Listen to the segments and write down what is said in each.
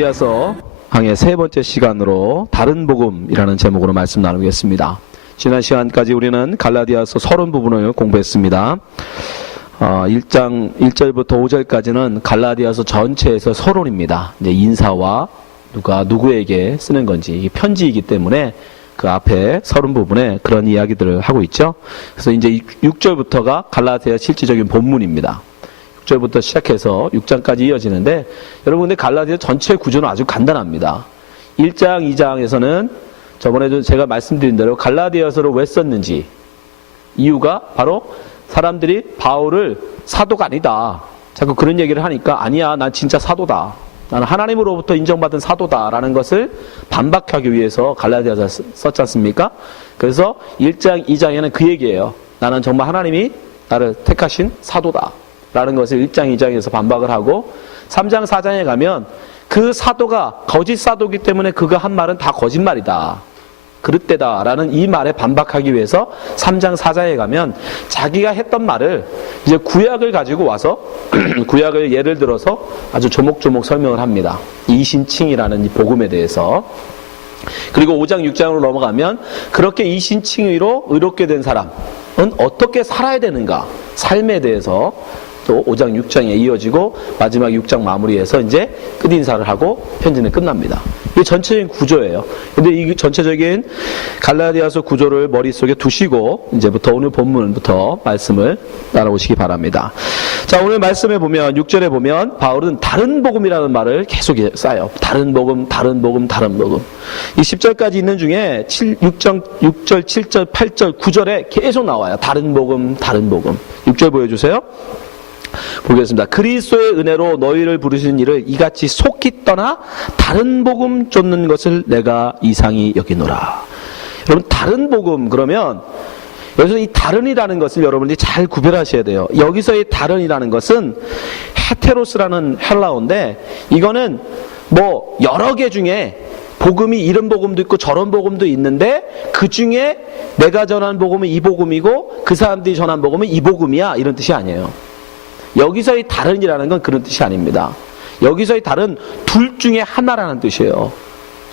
갈라디아서 강의 세 번째 시간으로 다른 복음이라는 제목으로 말씀 나누겠습니다. 지난 시간까지 우리는 갈라디아서 서론 부분을 공부했습니다. 1장 1절부터 5절까지는 갈라디아서 전체에서 서론입니다. 이제 인사와 누가 누구에게 쓰는 건지, 이게 편지이기 때문에 그 앞에 서론 부분에 그런 이야기들을 하고 있죠. 그래서 이제 6절부터가 갈라디아 실질적인 본문입니다. 6절부터 시작해서 6장까지 이어지는데, 여러분 근데 갈라디아 전체 구조는 아주 간단합니다. 1장, 2장에서는 저번에도 제가 말씀드린 대로 갈라디아서를 왜 썼는지, 이유가 바로 사람들이 바울을 사도가 아니다, 자꾸 그런 얘기를 하니까, 아니야, 난 진짜 사도다, 나는 하나님으로부터 인정받은 사도다라는 것을 반박하기 위해서 갈라디아서 썼지 않습니까? 그래서 1장, 2장에는 그 얘기예요. 나는 정말 하나님이 나를 택하신 사도다 라는 것을 1장, 2장에서 반박을 하고, 3장, 4장에 가면 그 사도가 거짓 사도이기 때문에 그가 한 말은 다 거짓말이다, 그릇되다 라는 이 말에 반박하기 위해서 3장, 4장에 가면 자기가 했던 말을 이제 구약을 가지고 와서 구약을 예를 들어서 아주 조목조목 설명을 합니다. 이신칭이라는 이 복음에 대해서. 그리고 5장, 6장으로 넘어가면 그렇게 이신칭의로 의롭게 된 사람은 어떻게 살아야 되는가, 삶에 대해서 또 5장, 6장에 이어지고 마지막 6장 마무리해서 이제 끝인사를 하고 편지는 끝납니다. 이게 전체적인 구조예요. 근데 이 전체적인 갈라디아서 구조를 머릿속에 두시고 이제부터 오늘 본문부터 말씀을 따라오시기 바랍니다. 자, 오늘 말씀에 보면 6절에 보면 바울은 다른 복음이라는 말을 계속 써요. 다른 복음, 다른 복음, 다른 복음. 이 10절까지 있는 중에 6절, 7절, 8절, 9절에 계속 나와요. 다른 복음, 다른 복음. 6절 보여주세요. 보겠습니다. 그리스도의 은혜로 너희를 부르신 이를 이같이 속히 떠나 다른 복음 쫓는 것을 내가 이상히 여기노라. 여러분, 다른 복음 그러면 여기서 이 다른이라는 것을 여러분들이 잘 구별하셔야 돼요. 여기서의 다른이라는 것은 헤테로스라는 헬라어인데, 이거는 뭐 여러 개 중에 복음이 이런 복음도 있고 저런 복음도 있는데 그 중에 내가 전한 복음은 이 복음이고 그 사람들이 전한 복음은 이 복음이야, 이런 뜻이 아니에요. 여기서의 다른이라는 건 그런 뜻이 아닙니다. 여기서의 다른, 둘 중에 하나라는 뜻이에요.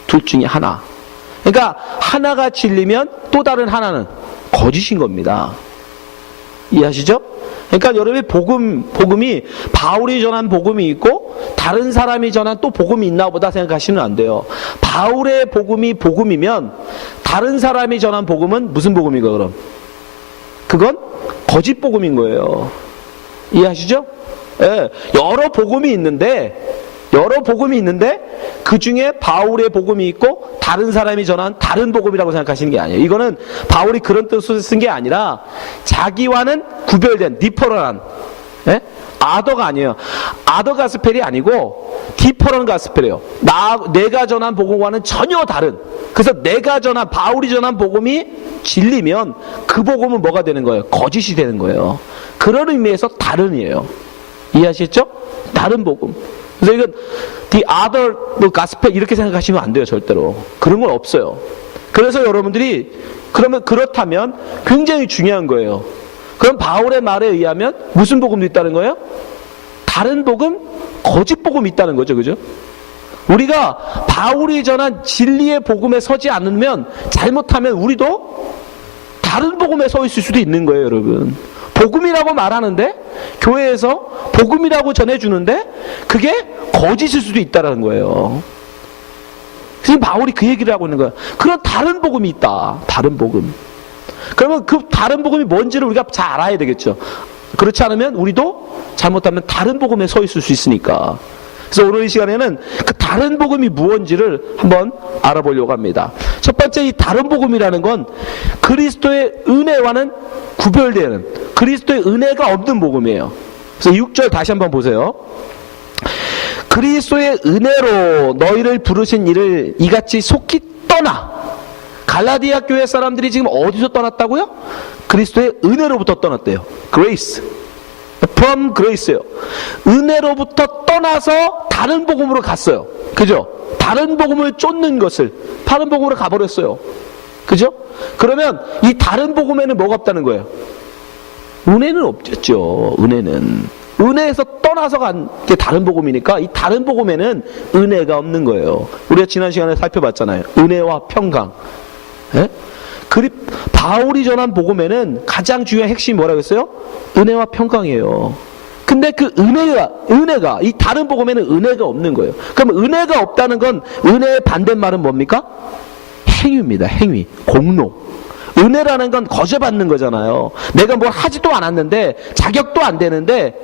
둘 중에 하나. 그러니까 하나가 진리면 또 다른 하나는 거짓인 겁니다. 이해하시죠? 그러니까 여러분의 복음이 바울이 전한 복음이 있고 다른 사람이 전한 또 복음이 있나 보다 생각하시면 안 돼요. 바울의 복음이 복음이면 다른 사람이 전한 복음은 무슨 복음인가 그럼? 그건 거짓 복음인 거예요. 이해하시죠? 예, 여러 복음이 있는데 그 중에 바울의 복음이 있고 다른 사람이 전한 다른 복음이라고 생각하시는 게 아니에요. 이거는 바울이 그런 뜻으로 쓴 게 아니라 자기와는 구별된 디퍼런한, 예? 아더가 아니에요. 아더 가스펠이 아니고 디퍼런 가스펠이에요. 내가 전한 복음과는 전혀 다른. 그래서 내가 전한, 바울이 전한 복음이 진리면 그 복음은 뭐가 되는 거예요? 거짓이 되는 거예요. 그런 의미에서 다른이에요. 이해하시겠죠? 다른 복음. 그래서 이건 the other gospel 이렇게 생각하시면 안 돼요. 절대로. 그런 건 없어요. 그래서 여러분들이 그렇다면 굉장히 중요한 거예요. 그럼 바울의 말에 의하면 무슨 복음도 있다는 거예요? 다른 복음, 거짓 복음이 있다는 거죠. 그죠? 우리가 바울이 전한 진리의 복음에 서지 않으면, 잘못하면 우리도 다른 복음에 서 있을 수도 있는 거예요. 여러분, 복음이라고 말하는데, 교회에서 복음이라고 전해주는데 그게 거짓일 수도 있다는 거예요. 지금 바울이 그 얘기를 하고 있는 거예요. 그런 다른 복음이 있다. 다른 복음. 그러면 그 다른 복음이 뭔지를 우리가 잘 알아야 되겠죠. 그렇지 않으면 우리도 잘못하면 다른 복음에 서 있을 수 있으니까. 그래서 오늘 이 시간에는 그 다른 복음이 무엇인지를 한번 알아보려고 합니다. 첫 번째, 이 다른 복음이라는 건 그리스도의 은혜와는 구별되는, 그리스도의 은혜가 없는 복음이에요. 그래서 6절 다시 한번 보세요. 그리스도의 은혜로 너희를 부르신 이를 이같이 속히 떠나. 갈라디아 교회 사람들이 지금 어디서 떠났다고요? 그리스도의 은혜로부터 떠났대요. Grace. From Grace예요. 은혜로부터 떠나서 다른 복음으로 갔어요. 그죠? 다른 복음을 쫓는 것을, 다른 복음으로 가버렸어요. 그죠? 그러면 이 다른 복음에는 뭐가 없다는 거예요? 은혜는 없겠죠. 은혜는. 은혜에서 떠나서 간 게 다른 복음이니까 이 다른 복음에는 은혜가 없는 거예요. 우리가 지난 시간에 살펴봤잖아요. 은혜와 평강. 예? 바울이 전한 복음에는 가장 중요한 핵심이 뭐라고 했어요? 은혜와 평강이에요. 근데 그 은혜가 이 다른 복음에는 은혜가 없는 거예요. 그럼 은혜가 없다는 건 은혜의 반대말은 뭡니까? 행위입니다. 행위, 공로. 은혜라는 건 거저받는 거잖아요. 내가 뭘 하지도 않았는데, 자격도 안 되는데,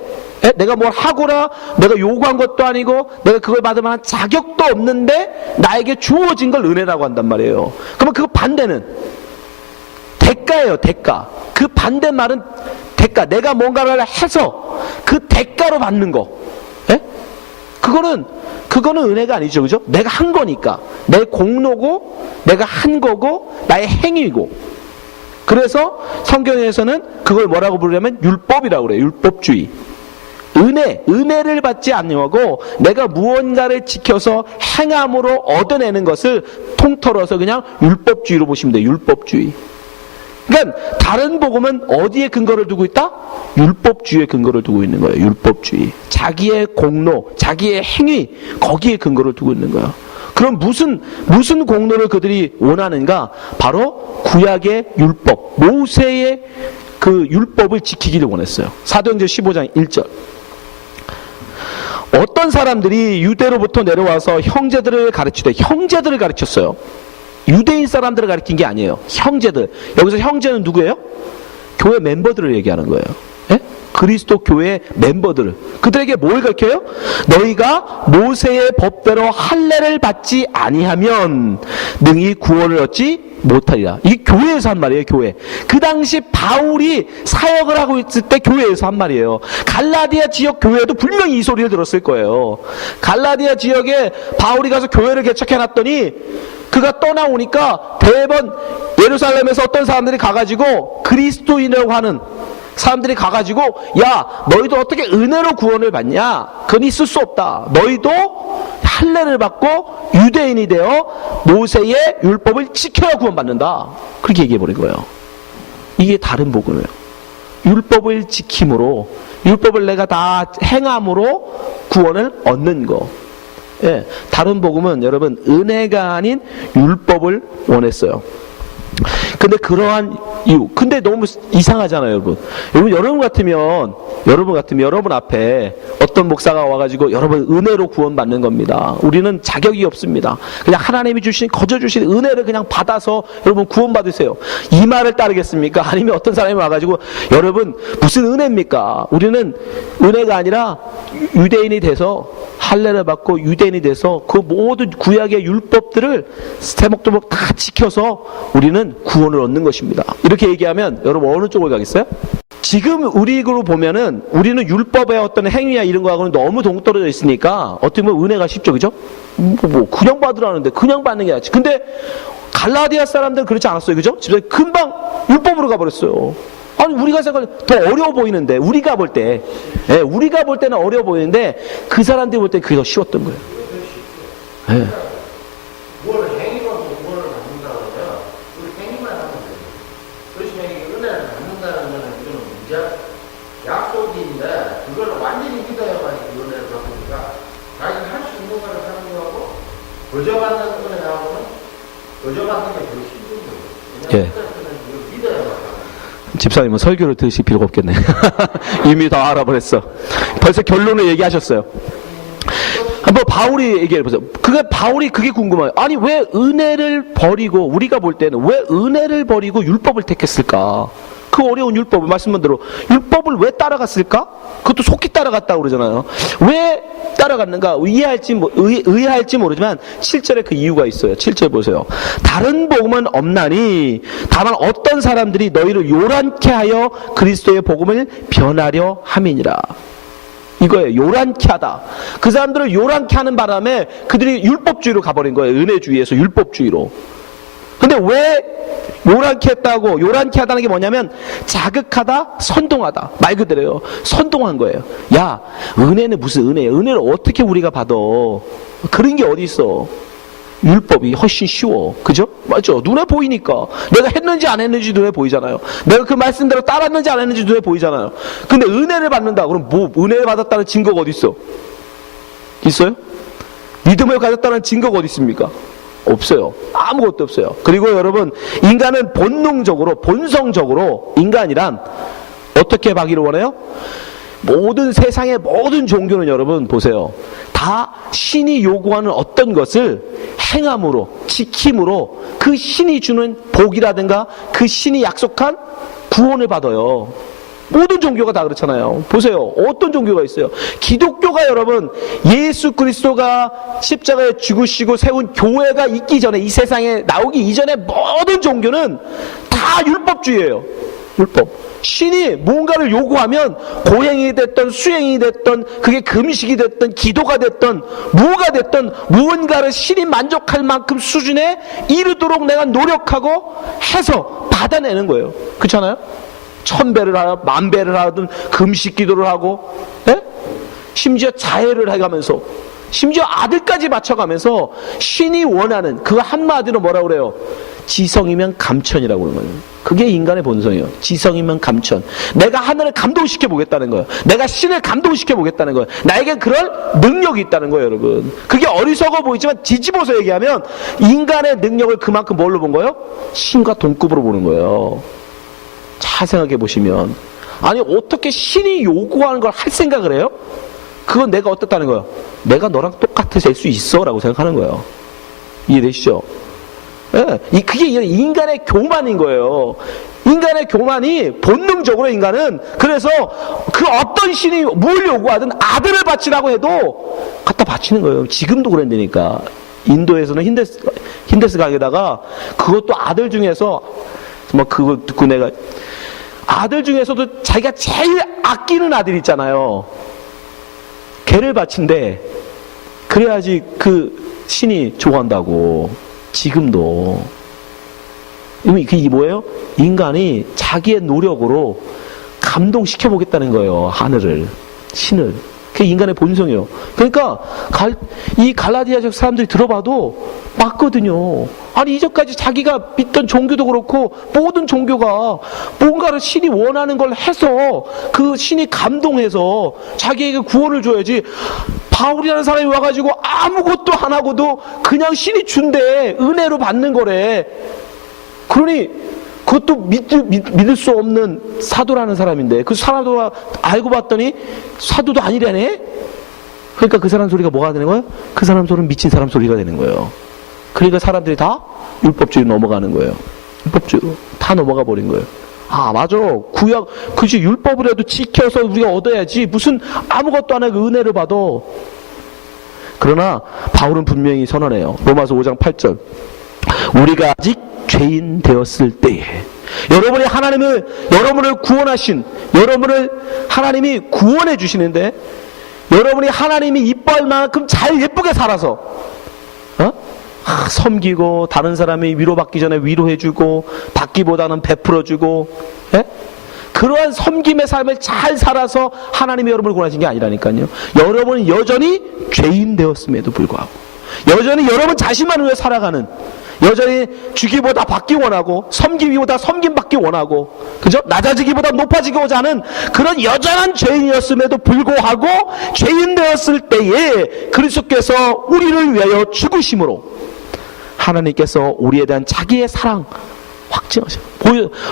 내가 뭘 하거나 내가 요구한 것도 아니고 내가 그걸 받을 만한 자격도 없는데 나에게 주어진 걸 은혜라고 한단 말이에요. 그러면 그 반대는 대가예요. 대가. 그 반대말은 대가. 내가 뭔가를 해서 그 대가로 받는 거. 예? 그거는 은혜가 아니죠. 그죠? 내가 한 거니까. 내 공로고 내가 한 거고 나의 행위고. 그래서 성경에서는 그걸 뭐라고 부르냐면 율법이라고 그래요. 율법주의. 은혜를 받지 않냐고 내가 무언가를 지켜서 행함으로 얻어내는 것을 통틀어서 그냥 율법주의로 보시면 돼요. 율법주의. 그러니까 다른 복음은 어디에 근거를 두고 있다? 율법주의에 근거를 두고 있는 거예요. 율법주의. 자기의 공로, 자기의 행위, 거기에 근거를 두고 있는 거예요. 그럼 무슨 공로를 그들이 원하는가? 바로 구약의 율법, 모세의 그 율법을 지키기를 원했어요. 사도행전 15장 1절. 어떤 사람들이 유대로부터 내려와서 형제들을 가르쳤어요. 유대인 사람들을 가르친 게 아니에요. 형제들. 여기서 형제는 누구예요? 교회 멤버들을 얘기하는 거예요. 예? 그리스도 교회 멤버들을. 그들에게 뭘 가르쳐요? 너희가 모세의 법대로 할례를 받지 아니하면 능히 구원을 얻지 못하리라. 이게 교회에서 한 말이에요. 교회. 그 당시 바울이 사역을 하고 있을 때 교회에서 한 말이에요. 갈라디아 지역 교회도 분명히 이 소리를 들었을 거예요. 갈라디아 지역에 바울이 가서 교회를 개척해놨더니 그가 떠나오니까 대번 예루살렘에서 어떤 사람들이 가가지고 그리스도인이라고 하는 사람들이 가가지고 야 너희도 어떻게 은혜로 구원을 받냐? 그건 있을 수 없다. 너희도 할례를 받고 유대인이 되어 모세의 율법을 지켜야 구원받는다. 그렇게 얘기해버린 거예요. 이게 다른 복음이에요. 율법을 지킴으로, 율법을 내가 다 행함으로 구원을 얻는 거. 예, 다른 복음은 여러분 은혜가 아닌 율법을 원했어요. 근데 그러한 이유, 근데 너무 이상하잖아요. 여러분 같으면 여러분 앞에 어떤 목사가 와가지고 여러분 은혜로 구원받는 겁니다. 우리는 자격이 없습니다. 그냥 하나님이 거저 주신 은혜를 그냥 받아서 여러분 구원받으세요. 이 말을 따르겠습니까? 아니면 어떤 사람이 와가지고 여러분 무슨 은혜입니까? 우리는 은혜가 아니라 유대인이 돼서 할례를 받고 유대인이 돼서 그 모든 구약의 율법들을 대목대목 다 지켜서 우리는 구원을 얻는 것입니다. 이렇게 얘기하면 여러분 어느 쪽을 가겠어요? 지금 우리로 보면은 우리는 율법의 어떤 행위야 이런 거하고는 너무 동떨어져 있으니까 어떻게 보면 은혜가 쉽죠. 그죠? 그냥 받으라는데 그냥 받는 게 낫지. 근데 갈라디아 사람들은 그렇지 않았어요. 그죠? 집사님 금방 율법으로 가버렸어요. 아니 우리가 생각할 더 어려워 보이는데 우리가 볼 때는 어려워 보이는데 그 사람들이 볼 때 그게 더 쉬웠던 거예요. 예. 뭘 행위로 구원을 받는다 그러면 그 행위만 하면 돼요. 그렇지만 이게 은혜를 받는다는 거는 이거는 문제 약속인데 그걸 완전히 믿어야만 그 은혜를 받으니까 자기가 할 수 있는 거를 하는 거하고 거저받는 은혜하고는 거저받는 게 더 힘든 거예요. 왜냐하면 그걸 믿어야만 하는 집사님은 설교를 들으실 필요가 없겠네. 이미 다 알아버렸어. 벌써 결론을 얘기하셨어요. 한번 바울이 얘기해보세요. 바울이 그게 궁금해요. 아니 왜 은혜를 버리고 우리가 볼 때는 왜 은혜를 버리고 율법을 택했을까? 그 어려운 율법을 말씀만 들어 율법을 왜 따라갔을까? 그것도 속히 따라갔다고 그러잖아요. 왜 따라갔는가? 의아할지 모르지만 7절에 그 이유가 있어요. 7절 보세요. 다른 복음은 없나니 다만 어떤 사람들이 너희를 요란케 하여 그리스도의 복음을 변하려 함이니라. 이거예요. 요란케 하다. 그 사람들을 요란케 하는 바람에 그들이 율법주의로 가버린 거예요. 은혜주의에서 율법주의로. 근데 왜 요란케 했다고? 요란케 하다는 게 뭐냐면 자극하다, 선동하다. 말 그대로요. 선동한 거예요. 야, 은혜는 무슨 은혜예요? 은혜를 어떻게 우리가 받아? 그런 게 어디 있어? 율법이 훨씬 쉬워. 그죠? 맞죠? 눈에 보이니까. 내가 했는지 안 했는지 눈에 보이잖아요. 내가 그 말씀대로 따랐는지 안 했는지 눈에 보이잖아요. 근데 은혜를 받는다. 그럼 뭐, 은혜를 받았다는 증거가 어디 있어? 있어요? 믿음을 가졌다는 증거가 어디 있습니까? 없어요. 아무것도 없어요. 그리고 여러분, 인간은 본능적으로, 본성적으로, 인간이란 어떻게 하기를 원해요? 모든 세상의 모든 종교는 여러분 보세요. 다 신이 요구하는 어떤 것을 행함으로, 지킴으로 그 신이 주는 복이라든가 그 신이 약속한 구원을 받아요. 모든 종교가 다 그렇잖아요. 보세요. 어떤 종교가 있어요? 기독교가 여러분, 예수 그리스도가 십자가에 죽으시고 세운 교회가 있기 전에, 이 세상에 나오기 이전에 모든 종교는 다 율법주의예요. 율법. 신이 뭔가를 요구하면 고행이 됐던 수행이 됐던 그게 금식이 됐던 기도가 됐던 뭐가 됐던 무언가를 신이 만족할 만큼 수준에 이르도록 내가 노력하고 해서 받아내는 거예요. 그렇잖아요? 1000배를 하든 10,000배를 하든 금식 기도를 하고, 네? 심지어 자해를 해가면서 심지어 아들까지 맞춰가면서 신이 원하는 그 한마디로 뭐라고 그래요? 지성이면 감천이라고 그러는 거예요. 그게 인간의 본성이에요. 지성이면 감천. 내가 하늘을 감동시켜 보겠다는 거예요. 내가 신을 감동시켜 보겠다는 거예요. 나에게 그럴 능력이 있다는 거예요, 여러분. 그게 어리석어 보이지만 뒤집어서 얘기하면 인간의 능력을 그만큼 뭘로 본 거예요? 신과 동급으로 보는 거예요. 잘 생각해 보시면, 아니 어떻게 신이 요구하는 걸 할 생각을 해요? 그건 내가 어떻다는 거예요? 내가 너랑 똑같아 될 수 있어 라고 생각하는 거예요. 이해되시죠? 예, 그게 인간의 교만인 거예요. 인간의 교만이 본능적으로 인간은 그래서 그 어떤 신이 뭘 요구하든 아들을 바치라고 해도 갖다 바치는 거예요. 지금도 그런다니까. 인도에서는 힌데스 강에다가 그것도 아들 중에서 뭐 그거 듣고 내가 아들 중에서도 자기가 제일 아끼는 아들 있잖아요. 걔를 바친대. 그래야지 그 신이 좋아한다고. 지금도. 그게 뭐예요? 인간이 자기의 노력으로 감동시켜 보겠다는 거예요. 하늘을, 신을. 그게 인간의 본성이에요. 그러니까 이 갈라디아적 사람들이 들어봐도 맞거든요. 아니 이전까지 자기가 믿던 종교도 그렇고 모든 종교가 뭔가를 신이 원하는 걸 해서 그 신이 감동해서 자기에게 구원을 줘야지, 바울이라는 사람이 와가지고 아무것도 안 하고도 그냥 신이 준대. 은혜로 받는 거래. 그러니 그것도 믿을 수 없는 사도라는 사람인데 그 사도가 알고 봤더니 사도도 아니라네. 그러니까 그 사람 소리가 뭐가 되는 거예요? 그 사람 소리는 미친 사람 소리가 되는 거예요. 그러니까 사람들이 다 율법주의로 넘어가는 거예요. 율법주의로 다 넘어가 버린 거예요. 아 맞아, 구약 그지, 율법을 해도 지켜서 우리가 얻어야지 무슨 아무것도 안 하고 은혜를 받아. 그러나 바울은 분명히 선언해요. 로마서 5장 8절, 우리가 아직 죄인 되었을 때에 여러분이 여러분을 구원하신, 여러분을 하나님이 구원해 주시는데 여러분이 하나님이 이뻐할 만큼 잘 예쁘게 살아서 섬기고 다른 사람이 위로받기 전에 위로해주고 받기보다는 베풀어주고, 예? 그러한 섬김의 삶을 잘 살아서 하나님이 여러분을 구원하신 게 아니라니까요. 여러분은 여전히 죄인 되었음에도 불구하고 여전히 여러분 자신만 위해 살아가는, 여전히 주기보다 받기 원하고 섬기기보다 섬김받기 원하고, 그죠? 낮아지기보다 높아지고자 하는 그런 여전한 죄인이었음에도 불구하고 죄인 되었을 때에 그리스도께서 우리를 위하여 죽으심으로 하나님께서 우리에 대한 자기의 사랑 확증하셔.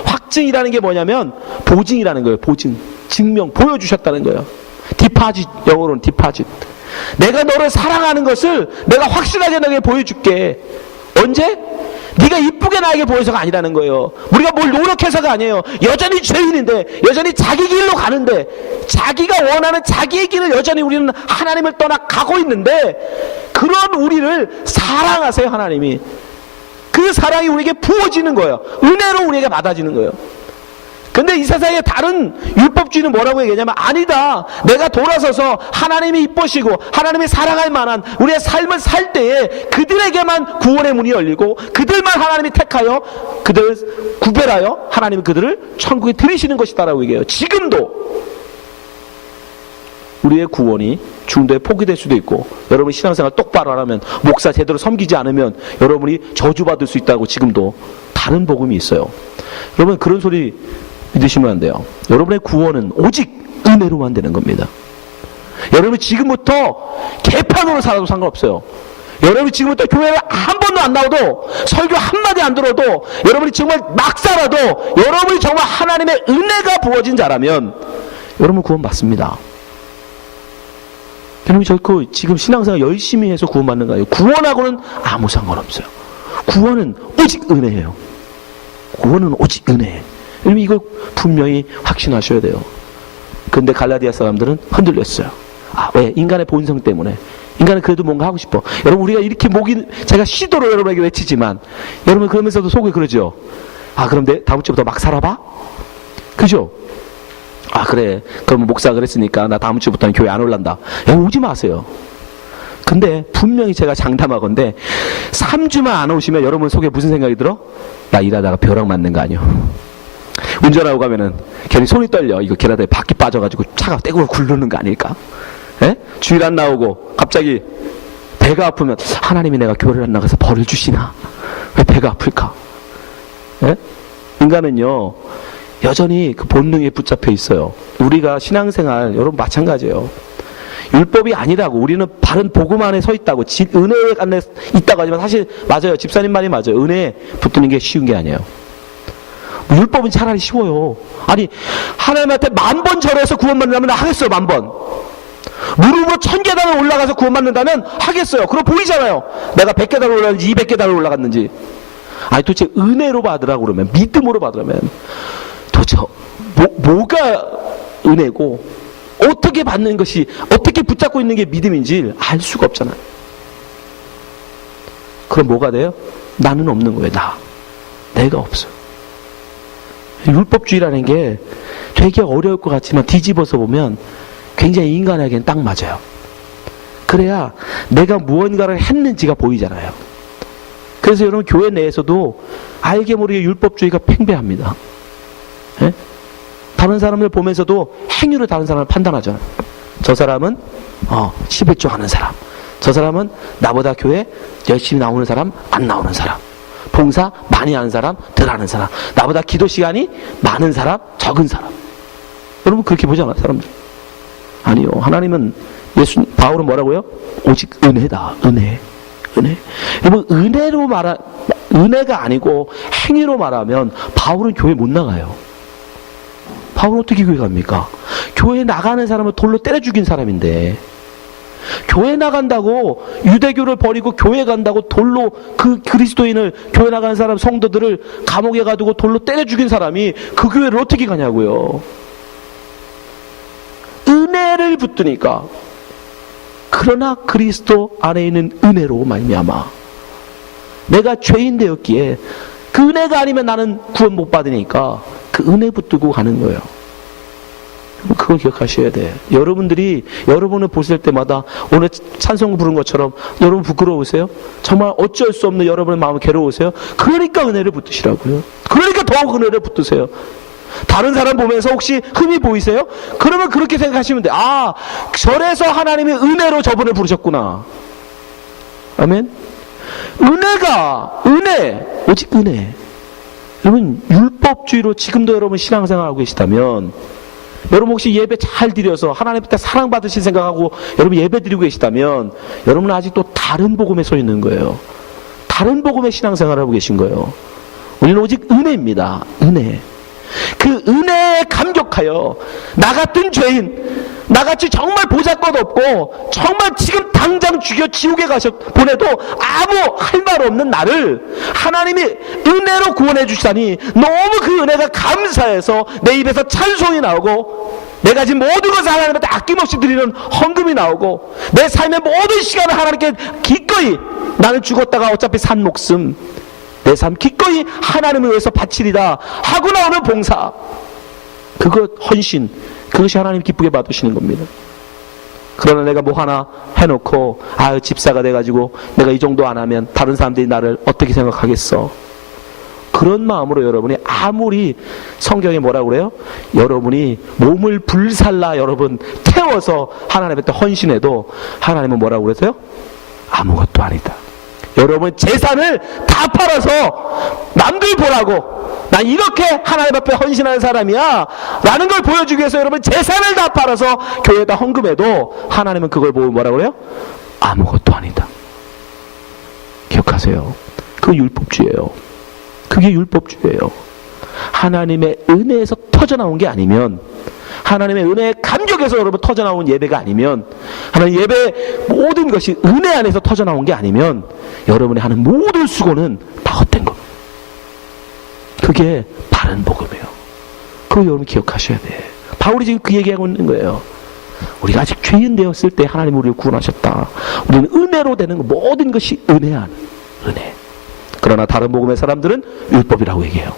확증이라는 게 뭐냐면 보증이라는 거예요. 보증, 증명, 보여주셨다는 거예요. 디파짓, 영어로는 디파짓. 내가 너를 사랑하는 것을 내가 확실하게 너에게 보여줄게. 언제? 네가 이쁘게 나에게 보여서가 아니라는 거예요. 우리가 뭘 노력해서가 아니에요. 여전히 죄인인데, 여전히 자기 길로 가는데, 자기가 원하는 자기의 길을 여전히 우리는 하나님을 떠나 가고 있는데, 그런 우리를 사랑하세요. 하나님이. 그 사랑이 우리에게 부어지는 거예요. 은혜로 우리에게 받아지는 거예요. 근데 이 세상에 다른 율법주의는 뭐라고 얘기하냐면, 아니다, 내가 돌아서서 하나님이 이쁘시고 하나님이 사랑할 만한 우리의 삶을 살 때에 그들에게만 구원의 문이 열리고 그들만 하나님이 택하여 그들을 구별하여 하나님이 그들을 천국에 들이시는 것이다라고 얘기해요. 지금도 우리의 구원이 중도에 포기될 수도 있고, 여러분이 신앙생활 똑바로 안 하면, 목사 제대로 섬기지 않으면 여러분이 저주받을 수 있다고 지금도 다른 복음이 있어요. 여러분 그런 소리 믿으시면 안 돼요. 여러분의 구원은 오직 은혜로만 되는 겁니다. 여러분이 지금부터 개판으로 살아도 상관없어요. 여러분이 지금부터 교회에 한 번도 안 나와도, 설교 한마디 안 들어도, 여러분이 정말 막 살아도, 여러분이 정말 하나님의 은혜가 부어진 자라면 여러분 구원 받습니다. 여러분 결코 지금 신앙생활 열심히 해서 구원받는 거예요. 구원하고는 아무 상관없어요. 구원은 오직 은혜예요. 구원은 오직 은혜. 여러분 이걸 분명히 확신하셔야 돼요. 근데 갈라디아 사람들은 흔들렸어요. 왜? 인간의 본성 때문에. 인간은 그래도 뭔가 하고 싶어. 여러분 우리가 이렇게 제가 시도로 여러분에게 외치지만, 여러분 그러면서도 속에 그러죠. 그럼 다음 주부터 막 살아봐? 그죠? 그래. 그럼 목사가 그랬으니까 나 다음 주부터는 교회 안 올란다. 오지 마세요. 근데 분명히 제가 장담하건대 3주만 안 오시면 여러분 속에 무슨 생각이 들어? 나 일하다가 벼락 맞는 거 아니요. 운전하고 가면은 괜히 손이 떨려. 이거 계란에 바퀴 빠져가지고 차가 떼고 굴르는 거 아닐까? 예? 주일 안 나오고 갑자기 배가 아프면 하나님이 내가 교회를 안 나가서 벌을 주시나? 왜 배가 아플까? 예? 인간은요 여전히 그 본능에 붙잡혀 있어요. 우리가 신앙생활 여러분 마찬가지예요. 율법이 아니라고, 우리는 바른 복음 안에 서 있다고, 은혜 안에 있다고 하지만 사실 맞아요. 집사님 말이 맞아요. 은혜에 붙드는 게 쉬운 게 아니에요. 율법은 차라리 쉬워요. 아니 하나님한테 10,000번 절해서 구원받는다면 하겠어요. 10,000번. 무릎으로 1000계단을 올라가서 구원받는다면 하겠어요. 그럼 보이잖아요. 내가 100계단을 올라갔는지 200계단을 올라갔는지. 도대체 은혜로 받으라고 그러면, 믿음으로 받으라면 도대체 뭐가 은혜고, 어떻게 받는 것이, 어떻게 붙잡고 있는 게 믿음인지 알 수가 없잖아요. 그럼 뭐가 돼요? 나는 없는 거예요. 내가 없어. 율법주의라는 게 되게 어려울 것 같지만 뒤집어서 보면 굉장히 인간에게는 딱 맞아요. 그래야 내가 무언가를 했는지가 보이잖아요. 그래서 여러분 교회 내에서도 알게 모르게 율법주의가 팽배합니다. 예? 다른 사람을 보면서도 행위로 다른 사람을 판단하잖아요. 저 사람은 11조 하는 사람, 저 사람은 나보다 교회 열심히 나오는 사람, 안 나오는 사람, 봉사 많이 하는 사람, 덜 하는 사람, 나보다 기도 시간이 많은 사람, 적은 사람. 여러분 그렇게 보잖아요. 사람들. 아니요. 하나님은 바울은 뭐라고요? 오직 은혜다. 은혜. 여러분 은혜가 아니고 행위로 말하면 바울은 교회 못 나가요. 바울은 어떻게 교회 갑니까? 교회 나가는 사람은 돌로 때려 죽인 사람인데, 교회 나간다고 유대교를 버리고 교회 간다고 돌로 그 그리스도인을, 교회 나가는 사람 성도들을 감옥에 가두고 돌로 때려 죽인 사람이 그 교회를 어떻게 가냐고요. 은혜를 붙드니까. 그러나 그리스도 안에 있는 은혜로 말미암아 내가 죄인 되었기에, 그 은혜가 아니면 나는 구원 못 받으니까 그 은혜 붙들고 가는 거예요. 그걸 기억하셔야 돼. 여러분을 보실 때마다 오늘 찬송 부른 것처럼 여러분 부끄러우세요? 정말 어쩔 수 없는 여러분의 마음이 괴로우세요? 그러니까 은혜를 붙드시라고요. 그러니까 더욱 은혜를 붙드세요. 다른 사람 보면서 혹시 흠이 보이세요? 그러면 그렇게 생각하시면 돼. 절에서 하나님이 은혜로 저분을 부르셨구나. 아멘. 은혜, 오직 은혜. 여러분 율법주의로 지금도 여러분 신앙생활하고 계시다면, 여러분 혹시 예배 잘 드려서 하나님께 사랑받으실 생각하고 여러분 예배 드리고 계시다면, 여러분은 아직도 다른 복음에 서 있는 거예요. 다른 복음의 신앙생활을 하고 계신 거예요. 우리는 오직 은혜입니다. 은혜. 그 은혜에 감격하여 나 같은 죄인, 나같이 정말 보잘것 없고 정말 지금 당장 죽여 지옥에 보내도 아무 할 말 없는 나를 하나님이 은혜로 구원해 주시다니, 너무 그 은혜가 감사해서 내 입에서 찬송이 나오고, 내가 지금 모든 것을 하나님한테 아낌없이 드리는 헌금이 나오고, 내 삶의 모든 시간을 하나님께 기꺼이, 나는 죽었다가 어차피 산 목숨 내 삶 기꺼이 하나님을 위해서 바치리다 하고 나오는 봉사, 그것 헌신, 그것이 하나님 기쁘게 받으시는 겁니다. 그러나 내가 뭐 하나 해놓고 집사가 돼가지고 내가 이 정도 안 하면 다른 사람들이 나를 어떻게 생각하겠어? 그 그런 마음으로 여러분이 아무리 성경에 뭐라고 그래요? 여러분이 몸을 불살라 여러분 태워서 하나님한테 헌신해도 하나님은 뭐라고 그랬어요? 아무것도 아니다. 여러분 재산을 다 팔아서 남들 보라고 난 이렇게 하나님 앞에 헌신하는 사람이야 라는 걸 보여주기 위해서 여러분 재산을 다 팔아서 교회에다 헌금해도 하나님은 그걸 보고 뭐라고 그래요? 아무것도 아니다. 기억하세요. 그거 율법주의예요. 그게 율법주의예요. 하나님의 은혜에서 터져나온 게 아니면, 하나님의 은혜의 감격에서 여러분 터져나온 예배가 아니면, 하나님 예배의 모든 것이 은혜 안에서 터져나온 게 아니면 여러분이 하는 모든 수고는 다 헛된 겁니다. 그게 바른 복음이에요. 그거 여러분 기억하셔야 돼. 바울이 지금 그 얘기하고 있는 거예요. 우리가 아직 죄인 되었을 때 하나님 우리를 구원하셨다. 우리는 은혜로 되는 모든 것이 은혜한 은혜. 그러나 다른 복음의 사람들은 율법이라고 얘기해요.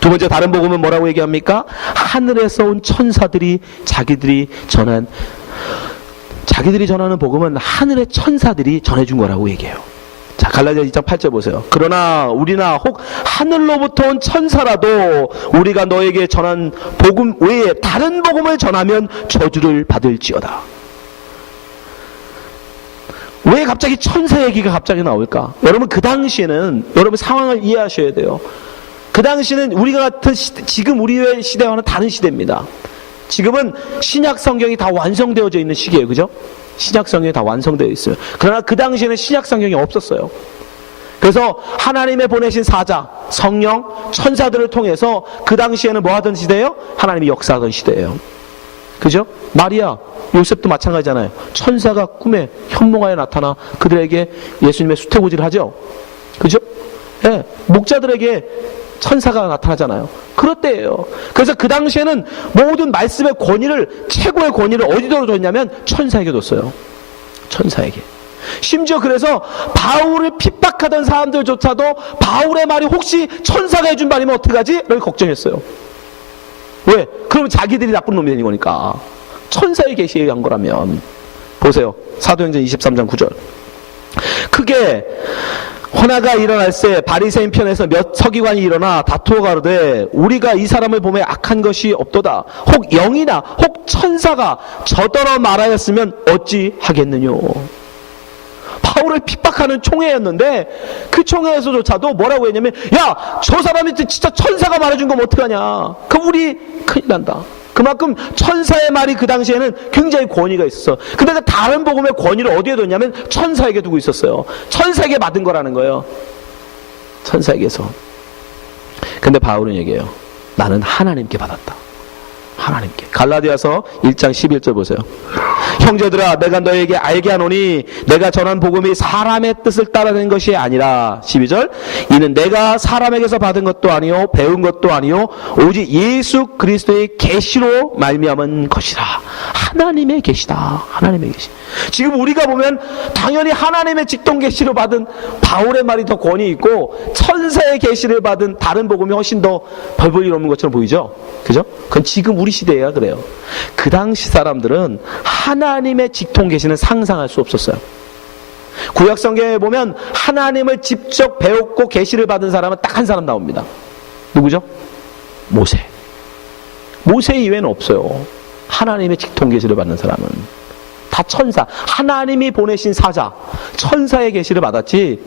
두 번째 다른 복음은 뭐라고 얘기합니까? 하늘에서 온 천사들이 자기들이 전하는 복음은 하늘의 천사들이 전해준 거라고 얘기해요. 자, 갈라디아 2장 8절 보세요. 그러나 우리나 혹 하늘로부터 온 천사라도 우리가 너에게 전한 복음 외에 다른 복음을 전하면 저주를 받을지어다. 왜 갑자기 천사 얘기가 갑자기 나올까? 여러분 그 당시에는 여러분 상황을 이해하셔야 돼요. 그 당시는 우리가 같은 시대, 지금 우리의 시대와는 다른 시대입니다. 지금은 신약 성경이 다 완성되어져 있는 시기예요. 그죠? 신약 성경이 다 완성되어 있어요. 그러나 그 당시에는 신약 성경이 없었어요. 그래서 하나님의 보내신 사자, 성령, 천사들을 통해서 그 당시에는 뭐 하던 시대예요? 하나님이 역사하던 시대예요. 그죠? 마리아, 요셉도 마찬가지잖아요. 천사가 꿈에 현몽하에 나타나 그들에게 예수님의 수태고지를 하죠. 그죠? 네, 목자들에게 천사가 나타나잖아요. 그럴 때예요. 그래서 그 당시에는 모든 말씀의 권위를, 최고의 권위를 어디로 줬냐면 천사에게 줬어요. 천사에게. 심지어 그래서 바울을 핍박하던 사람들조차도 바울의 말이 혹시 천사가 해준 말이면 어떡하지? 이렇게 걱정했어요. 왜? 그러면 자기들이 나쁜 놈이 되는 거니까. 천사의 계시에 한 거라면. 보세요. 사도행전 23장 9절. 크게 헌화가 일어날새 바리새인 편에서 몇 서기관이 일어나 다투어 가로되 우리가 이 사람을 보매 악한 것이 없도다. 혹 영이나 혹 천사가 저더러 말하였으면 어찌 하겠느뇨. 바울을 핍박하는 총회였는데 그 총회에서조차도 뭐라고 했냐면 야, 저 사람이 진짜 천사가 말해준 거면 어떡하냐. 그럼 우리 큰일 난다. 그만큼 천사의 말이 그 당시에는 굉장히 권위가 있었어. 근데 그 다른 복음의 권위를 어디에 뒀냐면 천사에게 두고 있었어요. 천사에게 받은 거라는 거예요. 천사에게서. 근데 바울은 얘기해요. 나는 하나님께 받았다. 하나님께. 갈라디아서 1장 11절 보세요. 형제들아, 내가 너에게 알게 하노니 내가 전한 복음이 사람의 뜻을 따라낸 것이 아니라 12절 이는 내가 사람에게서 받은 것도 아니요 배운 것도 아니요 오직 예수 그리스도의 계시로 말미암은 것이라. 하나님의 계시다. 하나님의 계시. 지금 우리가 보면 당연히 하나님의 직통 계시로 받은 바울의 말이 더 권위 있고 천사의 계시를 받은 다른 복음이 훨씬 더 벌벌 일 없는 것처럼 보이죠? 그죠? 그건 지금 우리 시대야 그래요. 그 당시 사람들은 하나님의 직통 계시는 상상할 수 없었어요. 구약 성경에 보면 하나님을 직접 배웠고 계시를 받은 사람은 딱 한 사람 나옵니다. 누구죠? 모세. 모세 이외에는 없어요. 하나님의 직통 계시를 받는 사람은 다 천사, 하나님이 보내신 사자, 천사의 계시를 받았지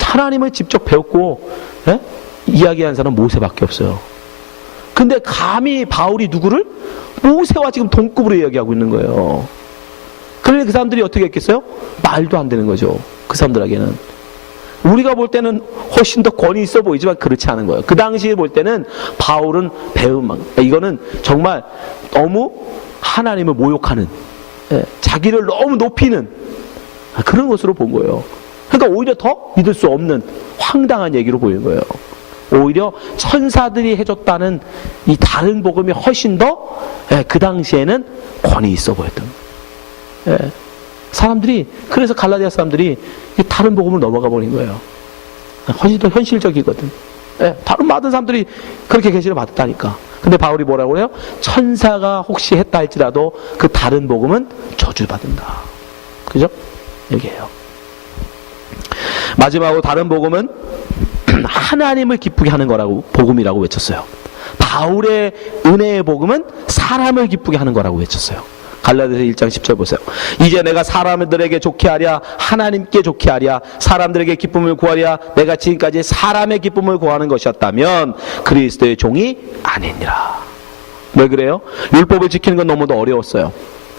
하나님을 직접 배웠고 이야기한 사람은 모세밖에 없어요. 근데 감히 바울이 누구를? 모세와 지금 동급으로 이야기하고 있는 거예요. 그러니 그 사람들이 어떻게 했겠어요? 말도 안 되는 거죠. 그 사람들에게는. 우리가 볼 때는 훨씬 더 권위 있어 보이지만 그렇지 않은 거예요. 그 당시에 볼 때는 바울은 배움만, 이거는 정말 너무 하나님을 모욕하는, 자기를 너무 높이는 그런 것으로 본 거예요. 그러니까 오히려 더 믿을 수 없는 황당한 얘기로 보이는 거예요. 오히려 천사들이 해줬다는 이 다른 복음이 훨씬 더 그 당시에는 권위 있어 보였던 사람들이. 그래서 갈라디아 사람들이 다른 복음으로 넘어가 버린 거예요. 훨씬 더 현실적이거든. 다른 많은 사람들이 그렇게 계시를 받았다니까. 근데 바울이 뭐라고 해요? 천사가 혹시 했다 할지라도 그 다른 복음은 저주받는다. 그죠? 여기에요. 마지막으로 다른 복음은 하나님을 기쁘게 하는 거라고, 복음이라고 외쳤어요. 바울의 은혜의 복음은 사람을 기쁘게 하는 거라고 외쳤어요. 갈라디아서 1장 10절 보세요. 이제 내가 사람들에게 좋게 하랴 하나님께 좋게 하랴 사람들에게 기쁨을 구하랴 내가 지금까지 사람의 기쁨을 구하는 것이었다면 그리스도의 종이 아니니라. 왜 그래요? 율법을 지키는 건 너무도 어려웠어요.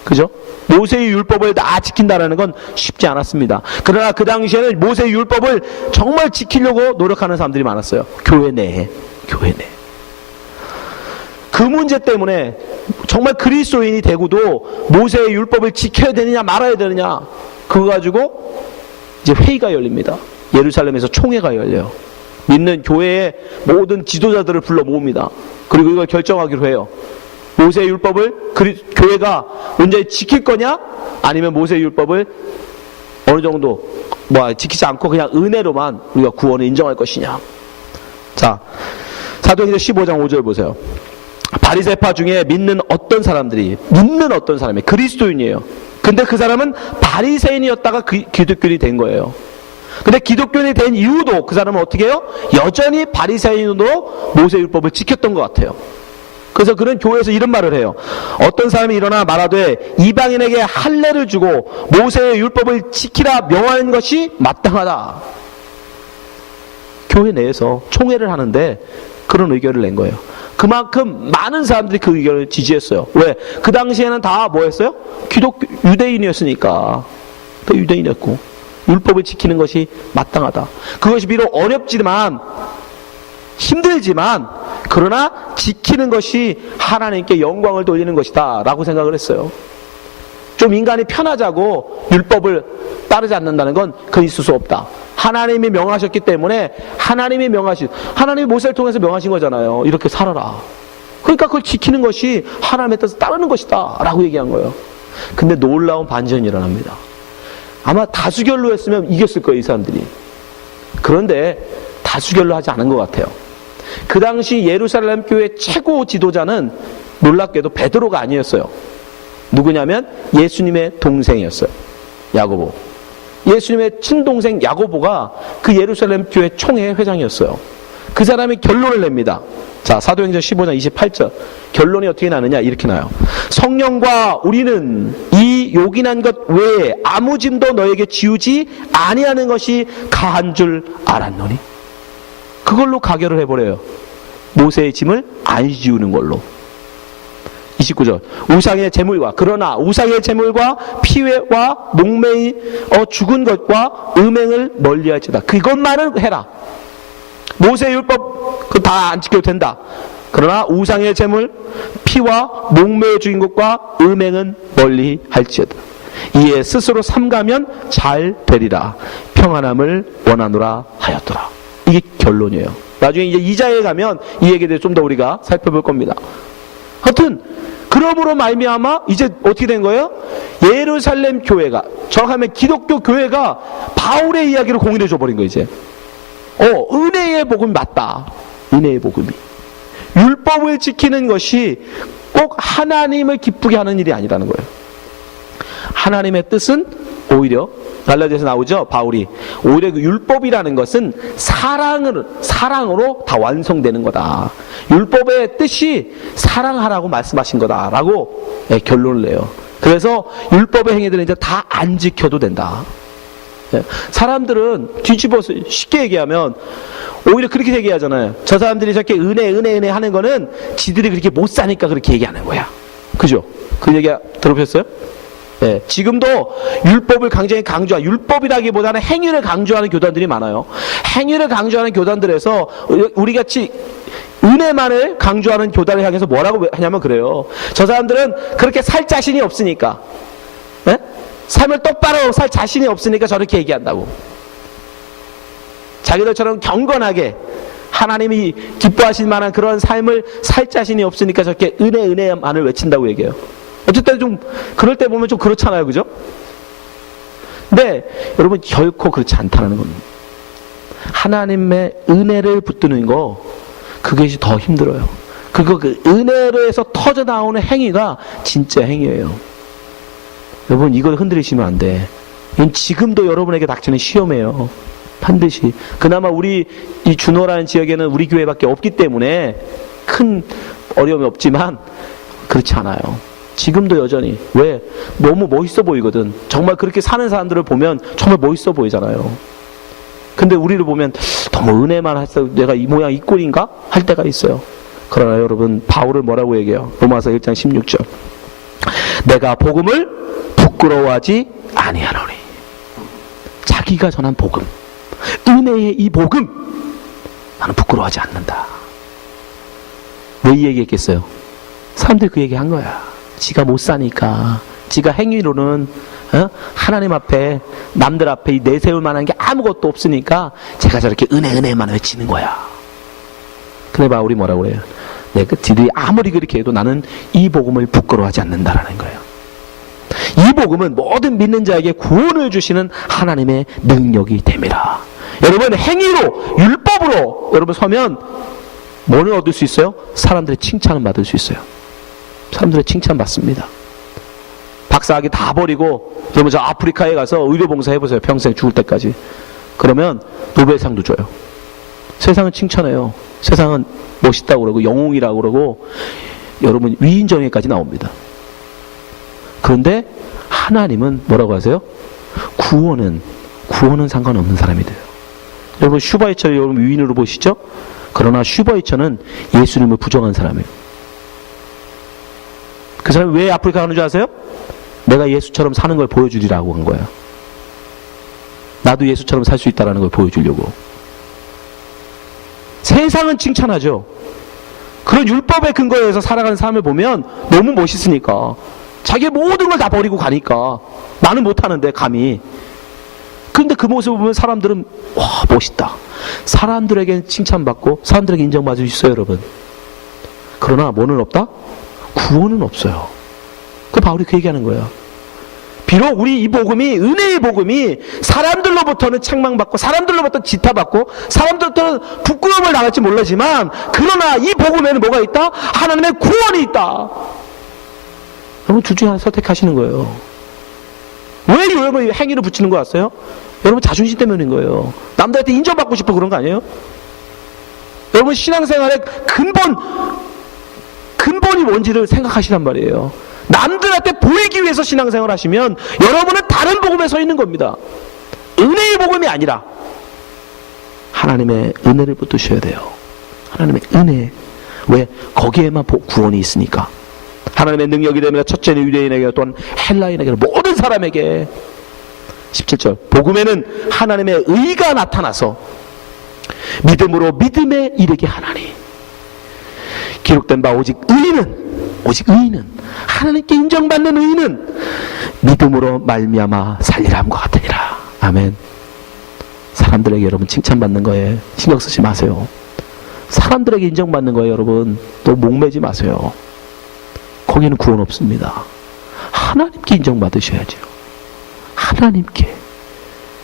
그죠? 모세의 율법을 다 지킨다는 건 쉽지 않았습니다. 그러나 그 당시에는 모세의 율법을 정말 지키려고 노력하는 사람들이 많았어요. 교회 내에. 그 문제 때문에 정말 그리스도인이 되고도 모세의 율법을 지켜야 되느냐 말아야 되느냐 그거 가지고 이제 회의가 열립니다. 예루살렘에서 총회가 열려요. 믿는 교회의 모든 지도자들을 불러 모읍니다. 그리고 이걸 결정하기로 해요. 모세의 율법을 교회가 온전히 지킬 거냐 아니면 모세의 율법을 어느 정도 지키지 않고 그냥 은혜로만 우리가 구원을 인정할 것이냐. 자, 사도행전 15장 5절 보세요. 바리새파 중에 믿는 어떤 사람이 그리스도인이에요. 근데 그 사람은 바리새인이었다가 기독교인이 된 거예요. 근데 기독교인이 된 이유도 그 사람은 어떻게 해요? 여전히 바리새인으로 모세 율법을 지켰던 것 같아요. 그래서 그는 교회에서 이런 말을 해요. 어떤 사람이 일어나 말하되 이방인에게 할례를 주고 모세의 율법을 지키라 명하는 것이 마땅하다. 교회 내에서 총회를 하는데 그런 의견을 낸 거예요. 그만큼 많은 사람들이 그 의견을 지지했어요. 왜? 그 당시에는 다 뭐였어요? 유대인이었으니까. 또 유대인이었고 율법을 지키는 것이 마땅하다. 그것이 비록 어렵지만 힘들지만 그러나 지키는 것이 하나님께 영광을 돌리는 것이다 라고 생각을 했어요. 좀 인간이 편하자고 율법을 따르지 않는다는 건 그건 있을 수 없다. 하나님이 명하셨기 때문에 하나님이 모세를 통해서 명하신 거잖아요. 이렇게 살아라. 그러니까 그걸 지키는 것이 하나님의 뜻을 따르는 것이다 라고 얘기한 거예요. 근데 놀라운 반전이 일어납니다. 아마 다수결로 했으면 이겼을 거예요, 이 사람들이. 그런데 다수결로 하지 않은 것 같아요. 그 당시 예루살렘 교회 최고 지도자는 놀랍게도 베드로가 아니었어요. 누구냐면 예수님의 동생이었어요. 야고보. 예수님의 친동생 야고보가 그 예루살렘 교회 총회 회장이었어요. 그 사람이 결론을 냅니다. 자, 사도행전 15장 28절. 결론이 어떻게 나느냐? 이렇게 나요. 성령과 우리는 이 요긴한 것 외에 아무 짐도 너에게 지우지 아니하는 것이 가한 줄 알았노니. 그걸로 가결을 해버려요. 모세의 짐을 안 지우는 걸로. 29절. 그러나 우상의 제물과 피회와 목매이 죽은 것과 음행을 멀리할지다. 그것만은 해라. 모세 율법 그거 다 안 지켜도 된다. 그러나 우상의 제물, 피와 목매에 죽인 것과 음행은 멀리할지어다. 이에 스스로 삼가면 잘 되리라. 평안함을 원하노라 하였더라. 이게 결론이에요. 나중에 이제 2장에 가면 이 얘기에 대해서 좀 더 우리가 살펴볼 겁니다. 하여튼 그러므로 말미암아 이제 어떻게 된 거예요? 예루살렘 교회가, 정확하면 기독교 교회가 바울의 이야기를 공인해 줘버린 거예요. 이제 은혜의 복음이 맞다. 은혜의 복음이 율법을 지키는 것이 꼭 하나님을 기쁘게 하는 일이 아니라는 거예요. 하나님의 뜻은 오히려 갈라디아에서 나오죠. 바울이 오히려 그 율법이라는 것은 사랑으로 다 완성되는 거다. 율법의 뜻이 사랑하라고 말씀하신 거다라고 결론을 내요. 그래서 율법의 행위들은 이제 다 안 지켜도 된다. 사람들은 뒤집어서 쉽게 얘기하면 오히려 그렇게 얘기하잖아요. 저 사람들이 저렇게 은혜 하는 거는 지들이 그렇게 못 사니까 그렇게 얘기하는 거야. 그죠? 그 얘기 들어보셨어요? 네, 지금도 율법을 굉장히 율법이라기보다는 행위를 강조하는 교단들이 많아요. 행위를 강조하는 교단들에서 우리같이 은혜만을 강조하는 교단을 향해서 뭐라고 하냐면 그래요. 저 사람들은 그렇게 살 자신이 없으니까, 네? 삶을 똑바로 살 자신이 없으니까 저렇게 얘기한다고. 자기들처럼 경건하게 하나님이 기뻐하실 만한 그런 삶을 살 자신이 없으니까 저렇게 은혜만을 외친다고 얘기해요. 어쨌든 좀 그럴 때 보면 좀 그렇잖아요, 그죠? 근데 여러분 결코 그렇지 않다는 겁니다. 하나님의 은혜를 붙드는 거 그것이 더 힘들어요. 그 은혜로에서 터져 나오는 행위가 진짜 행위예요. 여러분 이걸 흔들리시면 안 돼. 이건 지금도 여러분에게 닥치는 시험이에요. 반드시. 그나마 우리 이 준호라는 지역에는 우리 교회밖에 없기 때문에 큰 어려움이 없지만 그렇지 않아요. 지금도 여전히. 왜? 너무 멋있어 보이거든. 정말 그렇게 사는 사람들을 보면 정말 멋있어 보이잖아요. 근데 우리를 보면 너무 은혜만 해서 내가 이 모양 이 꼴인가? 할 때가 있어요. 그러나 여러분, 바울은 뭐라고 얘기해요? 로마서 1장 16절. 내가 복음을 부끄러워하지 아니하노니. 자기가 전한 복음, 은혜의 이 복음, 나는 부끄러워하지 않는다. 왜 이 얘기했겠어요? 사람들이 그 얘기 한 거야. 지가 못 사니까. 지가 행위로는 하나님 앞에, 남들 앞에 이 내세울 만한 게 아무것도 없으니까 제가 저렇게 은혜만 외치는 거야. 근데 바울이 뭐라고 그래요? 내가 지들이 아무리 그렇게 해도 나는 이 복음을 부끄러워하지 않는다라는 거예요. 이 복음은 모든 믿는 자에게 구원을 주시는 하나님의 능력이 됨이라. 여러분, 행위로, 율법으로 여러분 서면 뭐를 얻을 수 있어요? 사람들의 칭찬을 받을 수 있어요. 사람들의 칭찬 받습니다. 박사학위 다 버리고 여러분 저 아프리카에 가서 의료봉사 해보세요. 평생 죽을 때까지. 그러면 노벨상도 줘요. 세상은 칭찬해요. 세상은 멋있다고 그러고 영웅이라고 그러고 여러분 위인정예까지 나옵니다. 그런데 하나님은 뭐라고 하세요? 구원은 상관없는 사람이 돼요. 여러분 슈바이처를 여러분 위인으로 보시죠? 그러나 슈바이처는 예수님을 부정한 사람이에요. 그 사람이 왜 아프리카 가는 줄 아세요? 내가 예수처럼 사는 걸 보여주리라고 한 거예요. 나도 예수처럼 살 수 있다는 걸 보여주려고. 세상은 칭찬하죠. 그런 율법의 근거에 서 살아가는 사람을 보면 너무 멋있으니까. 자기의 모든 걸 다 버리고 가니까. 나는 못하는데 감히. 그런데 그 모습을 보면 사람들은 와 멋있다. 사람들에게 칭찬받고 사람들에게 인정받을 수 있어요, 여러분. 그러나 뭐는 없다? 구원은 없어요. 그 바울이 그 얘기하는 거예요. 비록 우리 이 복음이, 은혜의 복음이 사람들로부터는 책망받고 사람들로부터 지탄받고 사람들로부터는 부끄러움을 당할지 몰라지만, 그러나 이 복음에는 뭐가 있다? 하나님의 구원이 있다. 여러분 둘 중에 하나 선택하시는 거예요. 왜 여러분 행위를 붙이는 거 같아요? 여러분 자존심 때문인 거예요. 남들한테 인정받고 싶어 그런 거 아니에요? 여러분 신앙생활의 근본이 뭔지를 생각하시란 말이에요. 남들한테 보이기 위해서 신앙생활 하시면 여러분은 다른 복음에 서 있는 겁니다. 은혜의 복음이 아니라 하나님의 은혜를 붙드셔야 돼요. 하나님의 은혜. 왜? 거기에만 구원이 있으니까. 하나님의 능력이 되면 첫째는 유대인에게, 또한 헬라인에게, 모든 사람에게. 17절 복음에는 하나님의 의가 나타나서 믿음으로 믿음에 이르게 하나니. 기록된 바 오직 의인은 하나님께 인정받는 의인은 믿음으로 말미암아 살리라 함과 같으니라. 아멘. 사람들에게 여러분 칭찬받는 거에 신경 쓰지 마세요. 사람들에게 인정받는 거에 여러분 또 목매지 마세요. 거기는 구원 없습니다. 하나님께 인정받으셔야죠. 하나님께.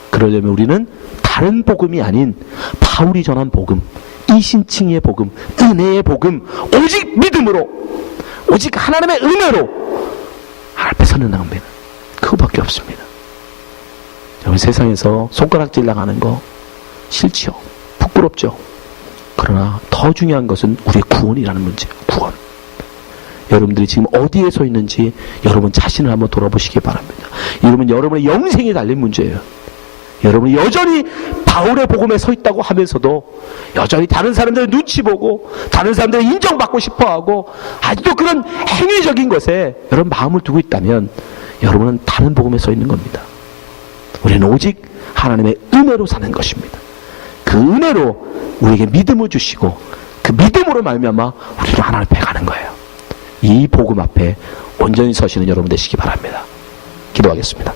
그러려면 우리는 다른 복음이 아닌 바울이 전한 복음, 이신칭의 복음, 은혜의 복음, 오직 믿음으로, 오직 하나님의 은혜로 앞에 서는 낭비는 그거밖에 없습니다. 여러분 세상에서 손가락질 나가는 거 싫지요. 부끄럽죠. 그러나 더 중요한 것은 우리의 구원이라는 문제예요. 구원. 여러분들이 지금 어디에 서 있는지 여러분 자신을 한번 돌아보시기 바랍니다. 이러면 여러분의 영생이 달린 문제예요. 여러분이 여전히 바울의 복음에 서 있다고 하면서도 여전히 다른 사람들의 눈치 보고 다른 사람들의 인정받고 싶어하고 아직도 그런 행위적인 것에 여러분 마음을 두고 있다면 여러분은 다른 복음에 서 있는 겁니다. 우리는 오직 하나님의 은혜로 사는 것입니다. 그 은혜로 우리에게 믿음을 주시고 그 믿음으로 말미암아 우리는 하나님 앞에 가는 거예요. 이 복음 앞에 온전히 서시는 여러분 되시기 바랍니다. 기도하겠습니다.